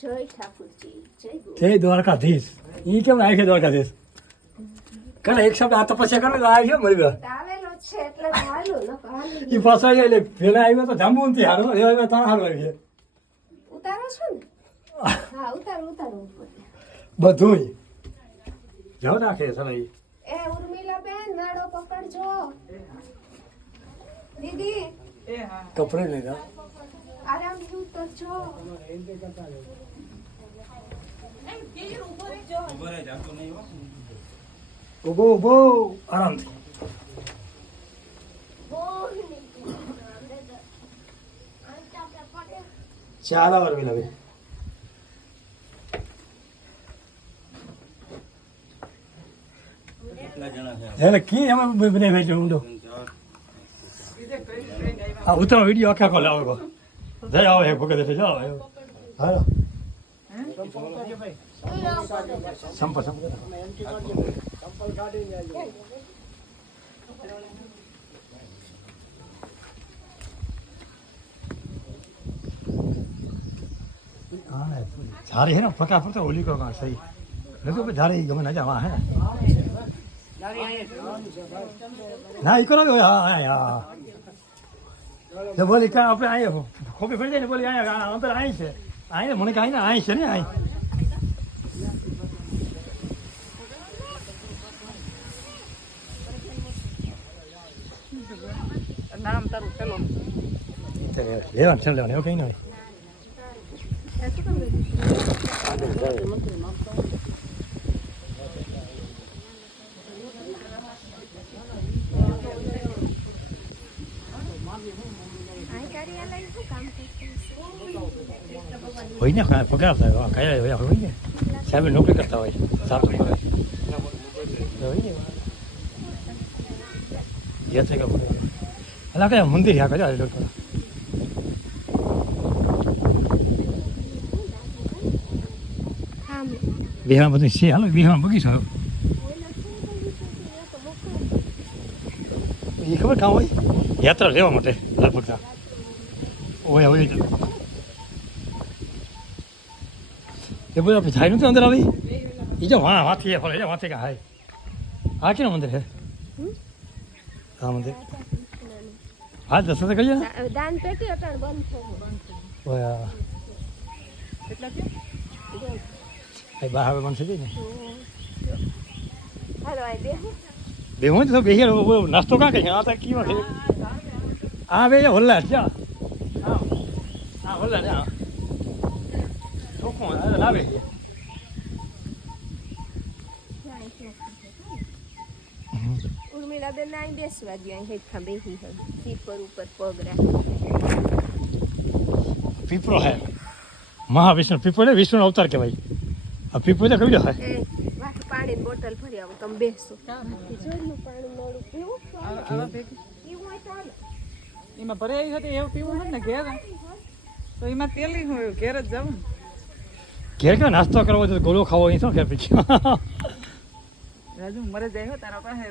જય દ્વારકાધીશ. ઈ કેમ નાખે દ્વારકાધીશ? કાલે એક શબ્દ આ તપસ્યા કરો તો આવ્યો મળી ગયો. ઈ પાછો એટલે પેલા આવ્યો તો જાંબુ નથી હારો એ આવ્યો તો હારો આવી ઉતારો છો ને? હા ઉતારો બધું જાવ નાખે સરાઈ. એ ઉર્મિલા બેન નાડો પકડજો દીદી. કપડે લેગા આરામથી ઉતરજો. ઉભો આરામથી. ચાલો ઉર્મિલા બેન. એટલે કી એમાં બને બેઠો ઊંડો. હા ઉતરો વિડીયો આખા લાવો જય આવો એક વખત એટલે જાઓ હાલો સંપલ झारे है ना पका पड़ता होली को सही नहीं तो झारे गमे ना जावा है ना इको ना हाँ हाँ जब बोली क्या आप आए हो खोपी पड़ जाए बोली आए अंदर आए से आए મને કાઈ ના આઈ છે ને આઈ નામ તારું ચલો લેવા છે લેવા કઈ ના હોય ને પગાર થાય કયા હોય ને સાહેબ નોકરી કરતા હોય સાફ હોય ને યાદ છે કે અલા કયા મંદિર યા કયા ડોક્ટર બિહાર બધું છે હાલો બિહાર બગીચો એ ખબર કાં હોય યાત્રા લેવા માટે લગભગ હોય હોય એ બધું આપણે જાય નથી અંદર આવી એ જો હા વાથી ફરે વાથી કા હાય આ કેનું મંદિર છે આ મંદિર હા દસ તો કહીએ ને દાન પેટી અટાણ બંધ ઓય કેટલા કે એ બહાર બંધ થઈ જાય ને હાલો આઈ બેહું તો બેહી નાસ્તો કાં કઈ આ તો કીવા છે આ બે હોલ્લા છે આ હોલ્લા ને ચોખ્ખું લાવે ઉર્મિલા બેન અહીં બેસવા દો અહીં હેઠા બેસી પીપર ઉપર પગ પીપળો હે મહાવિષ્ણુ પીપળો વિષ્ણુ અવતાર કહેવાય આ પીપળો તો કઈ હોય પાણી બોટલ ભરી આવો તમે બેસો જોડનું પાણી મોડું પીવું એમાં ભરાઈ હતી એવું પીવું હોય ને ઘેર તો એમાં તેલી હોય ઘેર જ જવું ઘેર કે નાસ્તો કરવો તો ગોળો ખાવો અહીં શું ઘેર પછી રાજુ મરે જાય તારા પાસે